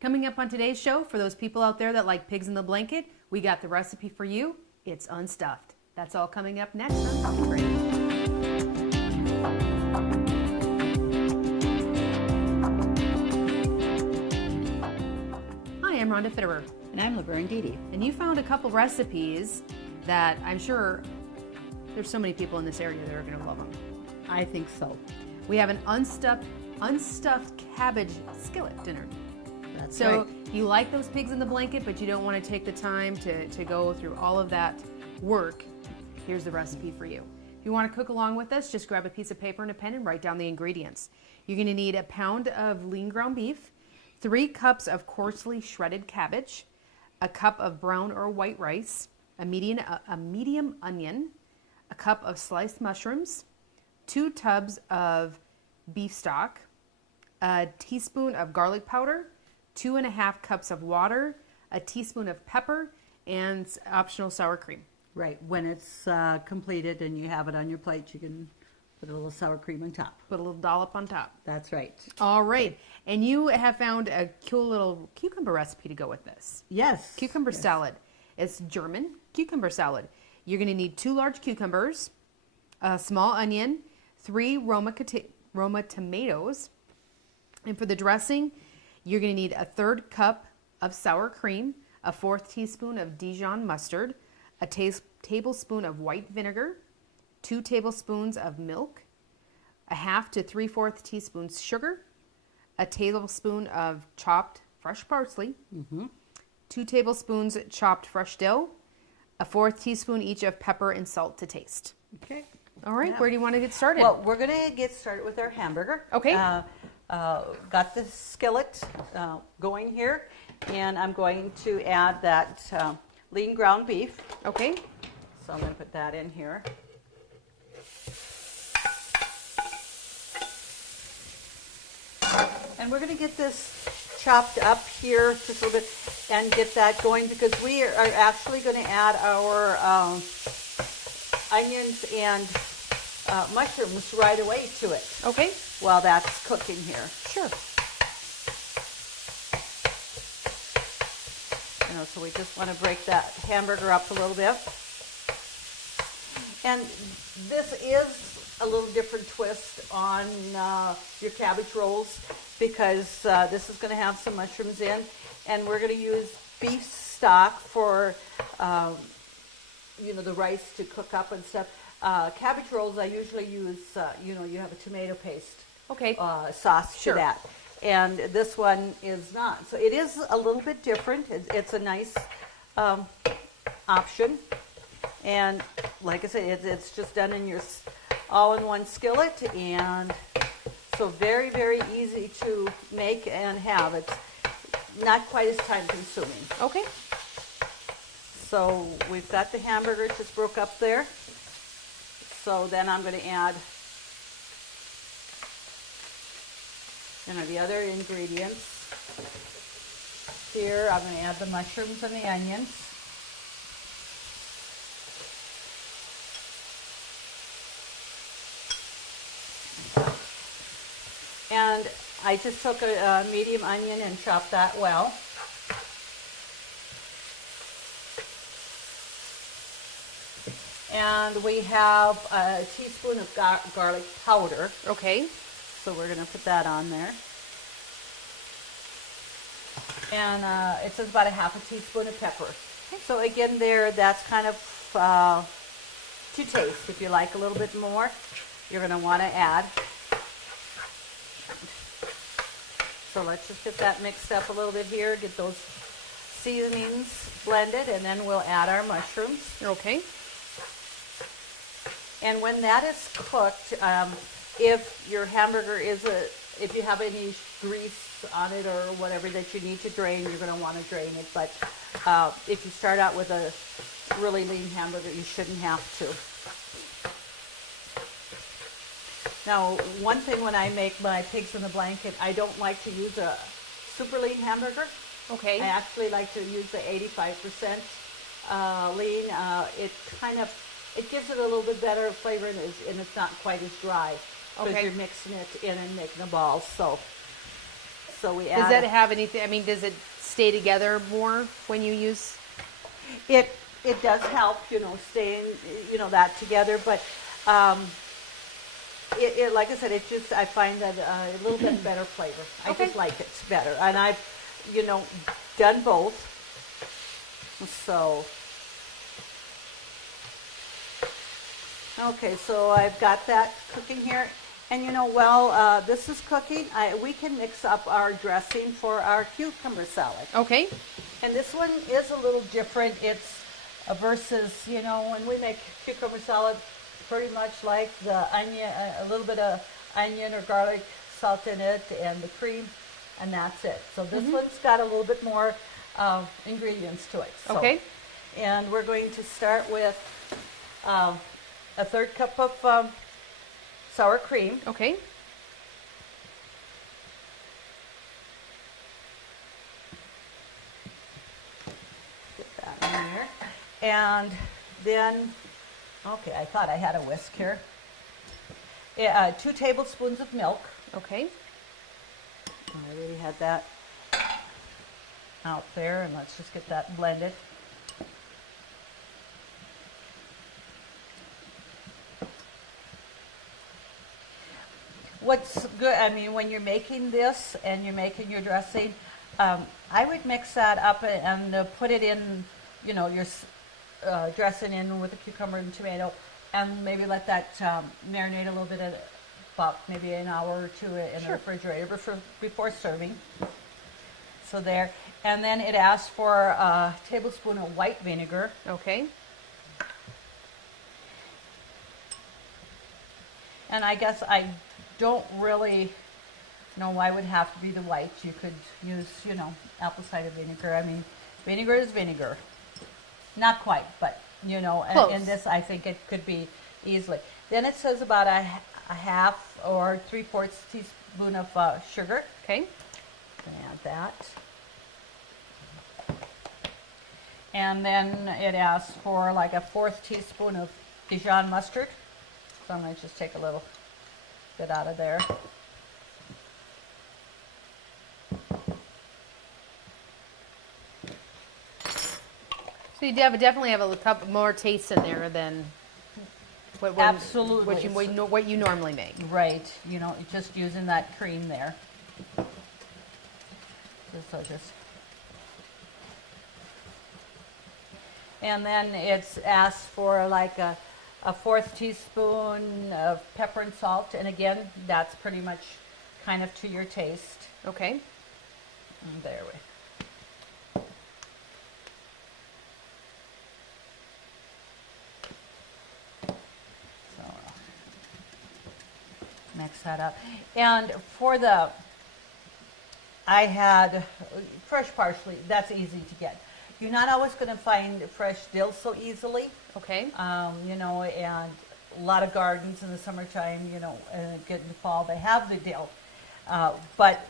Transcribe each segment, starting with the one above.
Coming up on today's show, for those people out there that like pigs in the blanket, we got the recipe for you. It's unstuffed. That's all coming up next on Crave. Hi, I'm Rhonda Fitterer. And I'm Laverne Dede. And you found a couple recipes that I'm sure there's so many people in this area that are going to love them. I think so. We have an unstuffed cabbage skillet dinner. That's So right. you like those pigs in the blanket, but you don't want to take the time to go through all of that work. Here's the recipe for you. If you want to cook along with us, just grab a piece of paper and a pen and write down the ingredients. You're going to need a pound of lean ground beef, 3 cups of coarsely shredded cabbage, a cup of brown or white rice, a medium onion, a cup of sliced mushrooms, 2 tubs of beef stock, a teaspoon of garlic powder, 2.5 cups of water, a teaspoon of pepper, and optional sour cream. Right. When it's completed and you have it on your plate, you can put a little sour cream on top. Put a little dollop on top. That's right. All right. And you have found a cool little cucumber recipe to go with this. Yes. Cucumber salad. It's German cucumber salad. You're going to need 2 large cucumbers, a small onion, 3 Roma tomatoes. And for the dressing, you're going to need a 1/3 cup of sour cream, a 1/4 teaspoon of Dijon mustard, a tablespoon of white vinegar, 2 tablespoons of milk, a 1/2 to 3/4 teaspoons sugar, a tablespoon of chopped fresh parsley, 2 tablespoons chopped fresh dill, a 1/4 teaspoon each of pepper and salt to taste. Okay. All right, Yeah. where do you want to get started? Well, we're going to get started with our hamburger. Okay. Got the skillet going here, and I'm going to add that lean ground beef. Okay. So I'm going to put that in here. And we're going to get this chopped up here just a little bit and get that going because we are actually going to add our onions and mushrooms right away to it Okay. while that's cooking here. Sure. So we just want to break that hamburger up a little bit. And this is a little different twist on your cabbage rolls because this is going to have some mushrooms in, and we're going to use beef stock for the rice to cook up and stuff. Cabbage rolls, I usually use, you have a tomato paste Okay. sauce Sure. to that. And this one is not. So it is a little bit different. It's a nice option. And like I said, it's just done in your all-in-one skillet. And so very, very easy to make and have. It's not quite as time-consuming. Okay. So we've got the hamburger just broke up there. So then I'm going to add the other ingredients. Here I'm going to add the mushrooms and the onions. And I just took a medium onion and chopped that well. And we have a teaspoon of garlic powder. Okay. So we're going to put that on there. And it says about a 1/2 teaspoon of pepper. Okay. So again that's kind of to taste. If you like a little bit more, you're going to want to add. So let's just get that mixed up a little bit here, get those seasonings blended, and then we'll add our mushrooms. Okay. And when that is cooked, if your hamburger if you have any grease on it or whatever that you need to drain, you're going to want to drain it. But if you start out with a really lean hamburger, you shouldn't have to. Now, one thing when I make my pigs in the blanket, I don't like to use a super lean hamburger. Okay. I actually like to use the 85% lean. It gives it a little bit better flavor and it's not quite as dry because Okay. you're mixing it in and making the balls. So So we Does add. that have anything? I mean, does it stay together more when you use? It does help, staying, that together, but it like I said, I find that a little bit better flavor. I Okay. just like it better, and I've, done both. So, okay, so I've got that cooking here, and while this is cooking, we can mix up our dressing for our cucumber salad. Okay. And this one is a little different. It's versus, when we make cucumber salad, pretty much like the onion, a little bit of onion or garlic salt in it and the cream, and that's it. So this one's got a little bit more ingredients to it. So, Okay. and we're going to start with a 1/3 cup of sour cream. Okay. Get that in there. And then, okay, I thought I had a whisk here. 2 tablespoons of milk. Okay. I already had that out there, and let's just get that blended. What's good, I mean, when you're making this and you're making your dressing, I would mix that up and put it in, your dressing in with the cucumber and tomato, and maybe let that marinate a little bit, about maybe an hour or 2 in the refrigerator before serving. So there, and then it asks for a tablespoon of white vinegar. Okay. And I guess I don't really know why it would have to be the white. You could use, apple cider vinegar. I mean, vinegar is vinegar. Not quite, but, Close. in this I think it could be easily. Then it says about a half or 3/4 teaspoon of sugar. Okay. Add that. And then it asks for like a 1/4 teaspoon of Dijon mustard. So I'm going to just take a little bit out of there. So you definitely have a couple more tastes in there than Absolutely. what you normally make. Right, just using that cream there. And then it's asked for like a 1/4 teaspoon of pepper and salt, and again, that's pretty much kind of to your taste. Okay. And there we. So mix that up, and I had fresh parsley. That's easy to get. You're not always going to find fresh dill so easily. Okay. And a lot of gardens in the summertime, get in the fall, they have the dill. But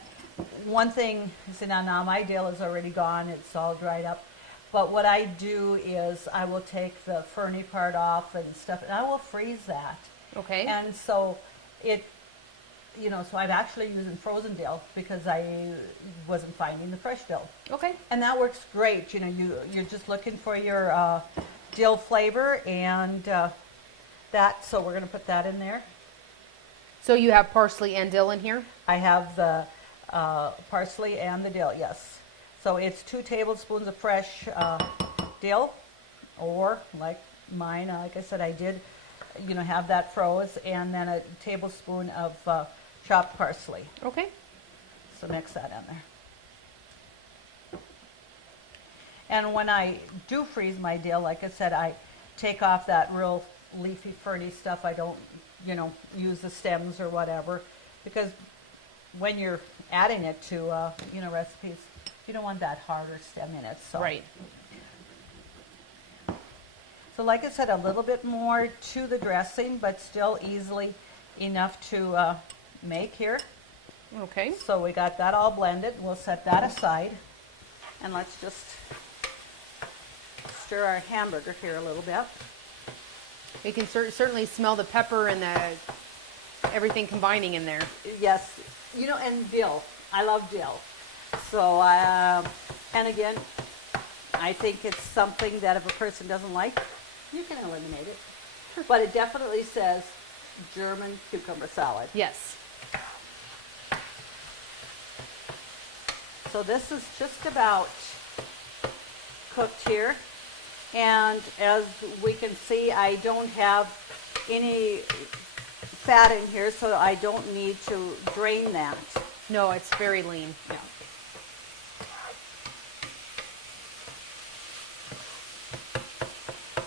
one thing, now my dill is already gone, it's all dried up. But what I do is I will take the ferny part off and stuff, and I will freeze that. Okay. And so so I'm actually using frozen dill because I wasn't finding the fresh dill. Okay. And that works great. You're just looking for your dill flavor and that. So we're going to put that in there. So you have parsley and dill in here? I have the parsley and the dill, yes. So it's 2 tablespoons of fresh dill, or like mine, like I said, I did, have that froze, and then a tablespoon of chopped parsley. Okay. So mix that in there. And when I do freeze my dill, like I said, I take off that real leafy, ferny stuff. I don't, use the stems or whatever, because when you're adding it to, recipes, you don't want that harder stem in it. So. Right. So like I said, a little bit more to the dressing, but still easily enough to make here. Okay. So we got that all blended. We'll set that aside. And let's just stir our hamburger here a little bit. You can certainly smell the pepper and everything combining in there. Yes, and dill. I love dill. So, and again, I think it's something that if a person doesn't like, you can eliminate it. But it definitely says German cucumber salad. Yes. So this is just about cooked here. And as we can see, I don't have any fat in here, so I don't need to drain that. No, it's very lean. Yeah.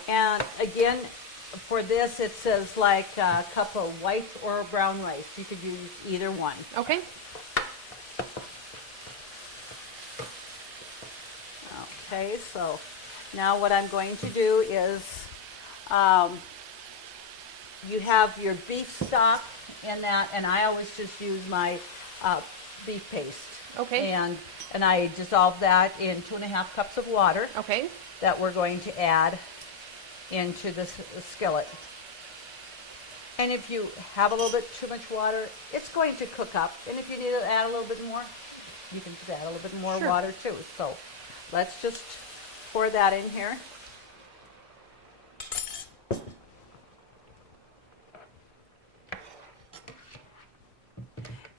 And again, for this, it says like a cup of white or brown rice. You could use either one. Okay. Okay, so now what I'm going to do is you have your beef stock in that, and I always just use my beef paste. Okay. And I dissolve that in 2.5 cups of water Okay. that we're going to add into this skillet. And if you have a little bit too much water, it's going to cook up. And if you need to add a little bit more, you can just add a little bit more Sure. water too. So let's just pour that in here.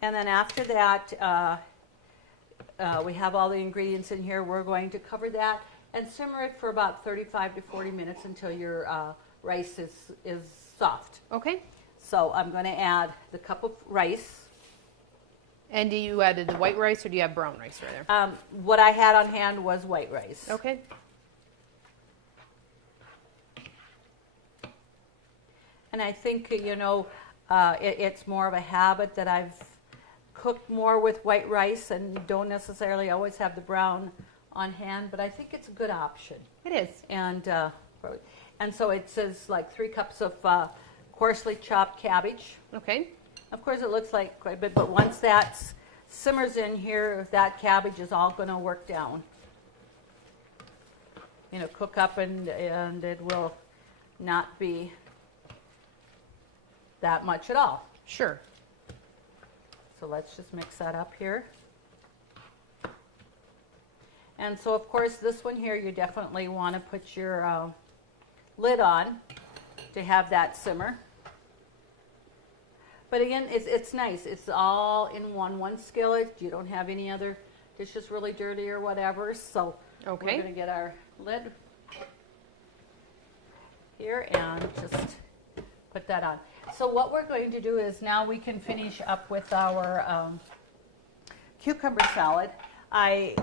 And then after that, we have all the ingredients in here. We're going to cover that and simmer it for about 35 to 40 minutes until your rice is soft. Okay. So I'm going to add the cup of rice. And do you added the white rice or do you have brown rice right there? What I had on hand was white rice. Okay. And I think, you know, it's more of a habit that I've cooked more with white rice and don't necessarily always have the brown on hand, but I think it's a good option. It is. And so it says like 3 cups of coarsely chopped cabbage. Okay. Of course, it looks like quite a bit, but once that simmers in here, that cabbage is all going to work down. You know, cook up and it will not be that much at all. Sure. So let's just mix that up here. And so, of course, this one here, you definitely want to put your lid on to have that simmer. But again, it's nice. It's all in one skillet. You don't have any other dishes really dirty or whatever. So Okay. we're going to get our lid here and just put that on. So what we're going to do is now we can finish up with our cucumber salad. I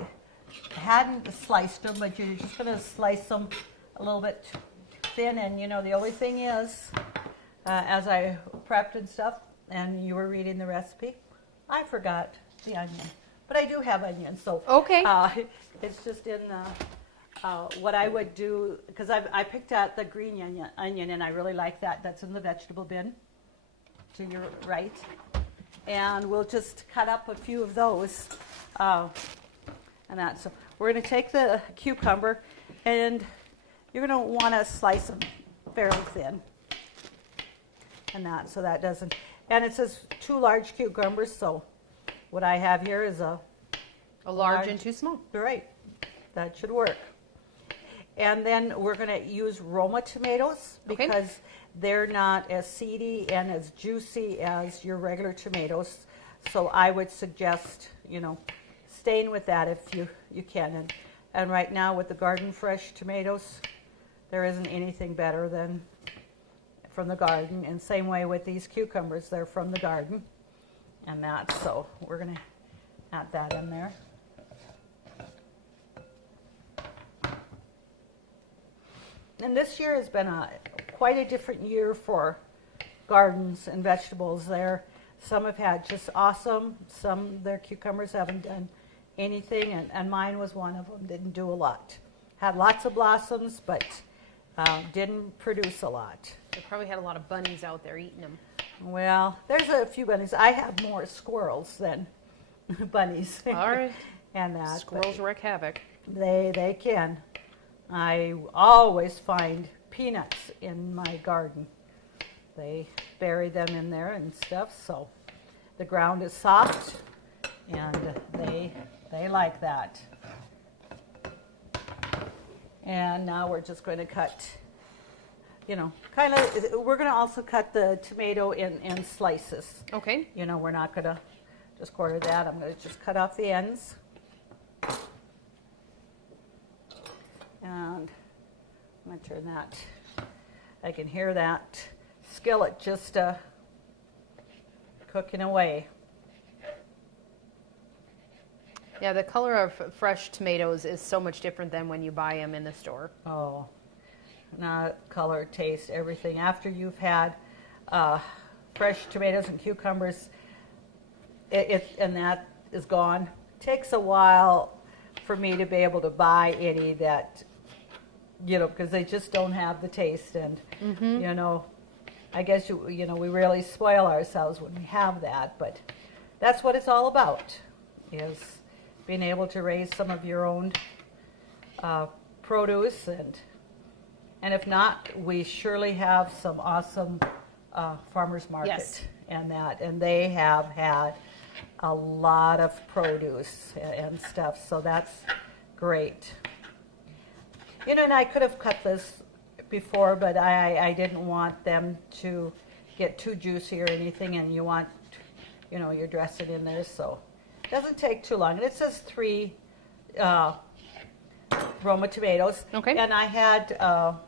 hadn't sliced them, but you're just going to slice them a little bit thin. And, you know, the only thing is, as I prepped and stuff, and you were reading the recipe, I forgot the onion. But I do have onions, so Okay. it's just in what I would do, because I picked out the green onion, and I really like that. That's in the vegetable bin to your right. And we'll just cut up a few of those. And that. So we're going to take the cucumber, and you're going to want to slice them fairly thin. And that, so that doesn't. And it says 2 large cucumbers, so what I have here is a large and 2 small. Right, that should work. And then we're going to use Roma tomatoes Okay. because they're not as seedy and as juicy as your regular tomatoes. So I would suggest, you know, staying with that if you can. And right now with the garden fresh tomatoes, there isn't anything better than from the garden. And same way with these cucumbers, they're from the garden. And that, so we're going to add that in there. And this year has been quite a different year for gardens and vegetables there. Some have had just awesome, some their cucumbers haven't done anything, and mine was one of them, didn't do a lot. Had lots of blossoms, but didn't produce a lot. They probably had a lot of bunnies out there eating them. Well, there's a few bunnies. I have more squirrels than bunnies. All right. And that. Squirrels wreak havoc. They can. I always find peanuts in my garden. They bury them in there and stuff, so the ground is soft and they like that. And now we're just going to cut, you know, kind of, we're going to also cut the tomato in slices. Okay. You know, we're not going to just quarter that. I'm going to just cut off the ends. And I'm going to turn that. I can hear that skillet just cooking away. Yeah, the color of fresh tomatoes is so much different than when you buy them in the store. Oh, not color, taste, everything. After you've had fresh tomatoes and cucumbers, and that is gone. It takes a while for me to be able to buy any that, you know, because they just don't have the taste. And, you know, I guess, you know, we really spoil ourselves when we have that. But that's what it's all about, is being able to raise some of your own produce. And if not, we surely have some awesome farmers market. Yes. And they have had a lot of produce and stuff, so that's great. You know, and I could have cut this before, but I didn't want them to get too juicy or anything, and you want, you know, your dressing in there, so it doesn't take too long. And it says 3 Roma tomatoes. Okay. And I had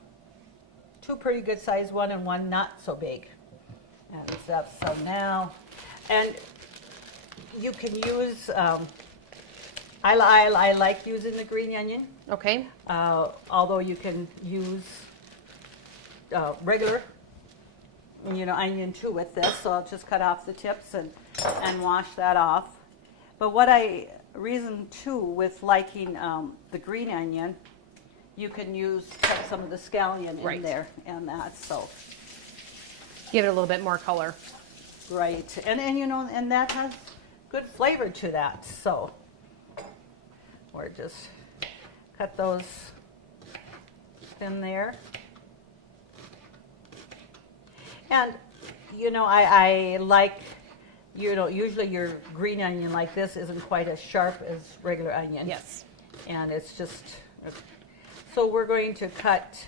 2 pretty good sized one and 1 not so big and stuff. So now, and you can use, I like using the green onion, Okay. although you can use regular, you know, onion too with this. So I'll just cut off the tips and wash that off. But reason too with liking the green onion, you can cut some of the scallion in there and that, so. Give it a little bit more color. Right, and you know, and that has good flavor to that, so. Or just cut those in there. And, you know, I like, you know, usually your green onion like this isn't quite as sharp as regular onion. Yes. And it's just, so we're going to cut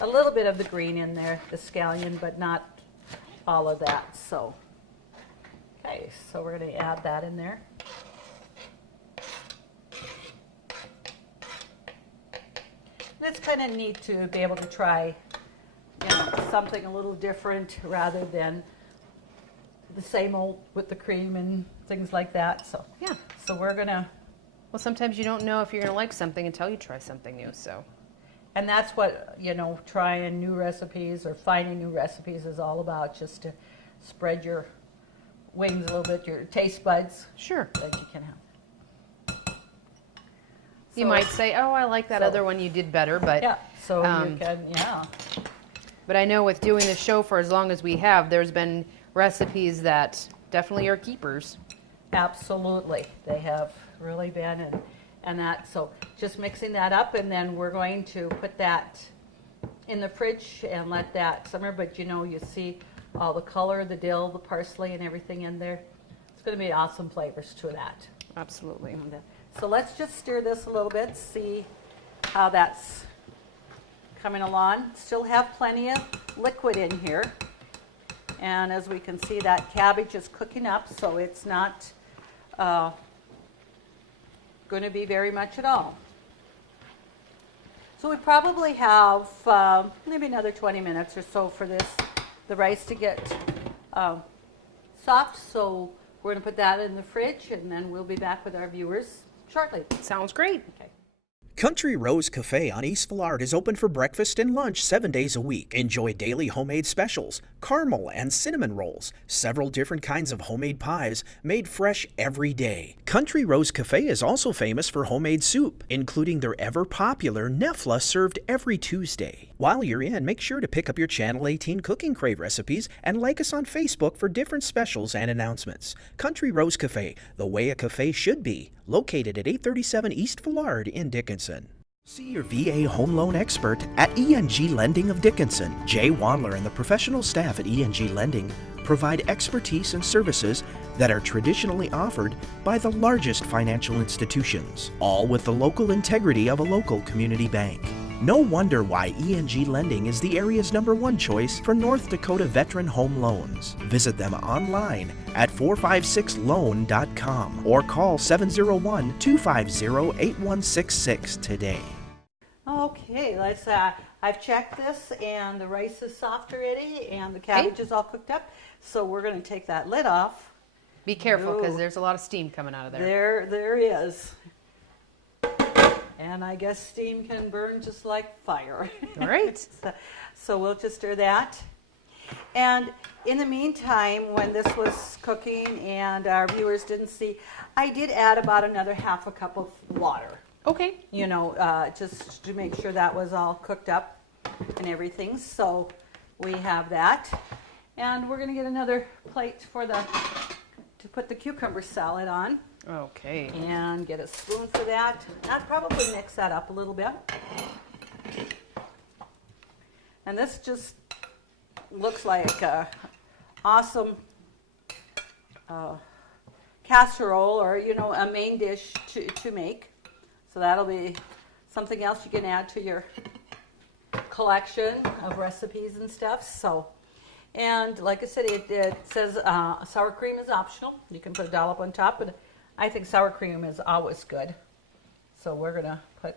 a little bit of the green in there, the scallion, but not all of that, so. Okay, so we're going to add that in there. And it's kind of neat to be able to try, you know, something a little different rather than the same old with the cream and things like that. So Yeah. So we're gonna. Well, sometimes you don't know if you're going to like something until you try something new, so. And that's what, you know, trying new recipes or finding new recipes is all about, just to spread your wings a little bit, your taste buds Sure. that you can have. You might say, oh, I like that other one you did better, but. Yeah, so you can, yeah. But I know with doing the show for as long as we have, there's been recipes that definitely are keepers. Absolutely, they have really been, and that, so just mixing that up, and then we're going to put that in the fridge and let that simmer. But you know, you see all the color, the dill, the parsley, and everything in there. It's going to be awesome flavors to that. Absolutely. So let's just stir this a little bit, see how that's coming along. Still have plenty of liquid in here. And as we can see, that cabbage is cooking up, so it's not going to be very much at all. So we probably have maybe another 20 minutes or so for the rice to get soft. So we're going to put that in the fridge, and then we'll be back with our viewers shortly. Sounds great. Okay. Country Rose Cafe on East Villard is open for breakfast and lunch 7 days a week. Enjoy daily homemade specials, caramel and cinnamon rolls, several different kinds of homemade pies made fresh every day. Country Rose Cafe is also famous for homemade soup, including their ever-popular Nefla served every Tuesday. While you're in, make sure to pick up your Channel 18 Cooking Crave recipes and like us on Facebook for different specials and announcements. Country Rose Cafe, the way a cafe should be, located at 837 East Villard in Dickinson. See your VA home loan expert at ENG Lending of Dickinson. Jay Wandler and the professional staff at ENG Lending provide expertise and services that are traditionally offered by the largest financial institutions, all with the local integrity of a local community bank. No wonder why ENG Lending is the area's #1 choice for North Dakota veteran home loans. Visit them online at 456loan.com or call 701-250-8166 today. Okay, let's, I've checked this and the rice is soft already and the cabbage is all cooked up. So we're going to take that lid off. Be careful because Ooh. there's a lot of steam coming out of there. There is. And I guess steam can burn just like fire. All right. So we'll just stir that. And in the meantime, when this was cooking and our viewers didn't see, I did add about another half a cup of water. Okay. You know, just to make sure that was all cooked up and everything. So we have that. And we're going to get another plate to put the cucumber salad on. Okay. And get a spoon for that. I'd probably mix that up a little bit. And this just looks like a awesome casserole or, you know, a main dish to make. So that'll be something else you can add to your collection of recipes and stuff. So, and like I said, it says sour cream is optional. You can put a dollop on top, but I think sour cream is always good. So we're going to put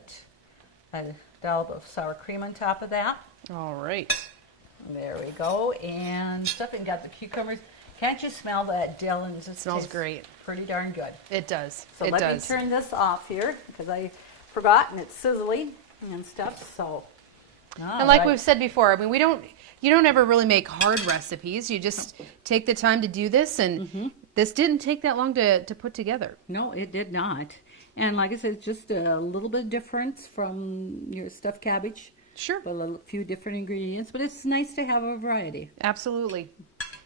a dollop of sour cream on top of that. All right. There we go. And stuffing, got the cucumbers. Can't you smell that dill? And it just Smells tastes great. Pretty darn good. It does. So it let does. me turn this off here because I forgot and it's sizzling and stuff. So, And like we've said before, I mean, you don't ever really make hard recipes. You just take the time to do this, and this didn't take that long to put together. No, it did not. And like I said, it's just a little bit of difference from your stuffed cabbage. Sure. A few different ingredients, but it's nice to have a variety. Absolutely.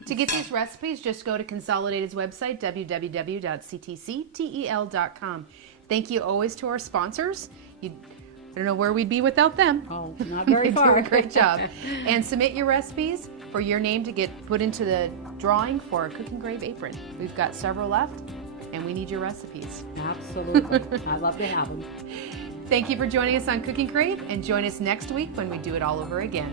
To get these recipes, just go to Consolidated's website, www.ctctel.com. Thank you always to our sponsors. I don't know where we'd be without them. Oh, not very They far. do a great job. And submit your recipes for your name to get put into the drawing for a Cooking Crave apron. We've got several left, and we need your recipes. Absolutely. I'd love to have them. Thank you for joining us on Cooking Crave, and join us next week when we do it all over again.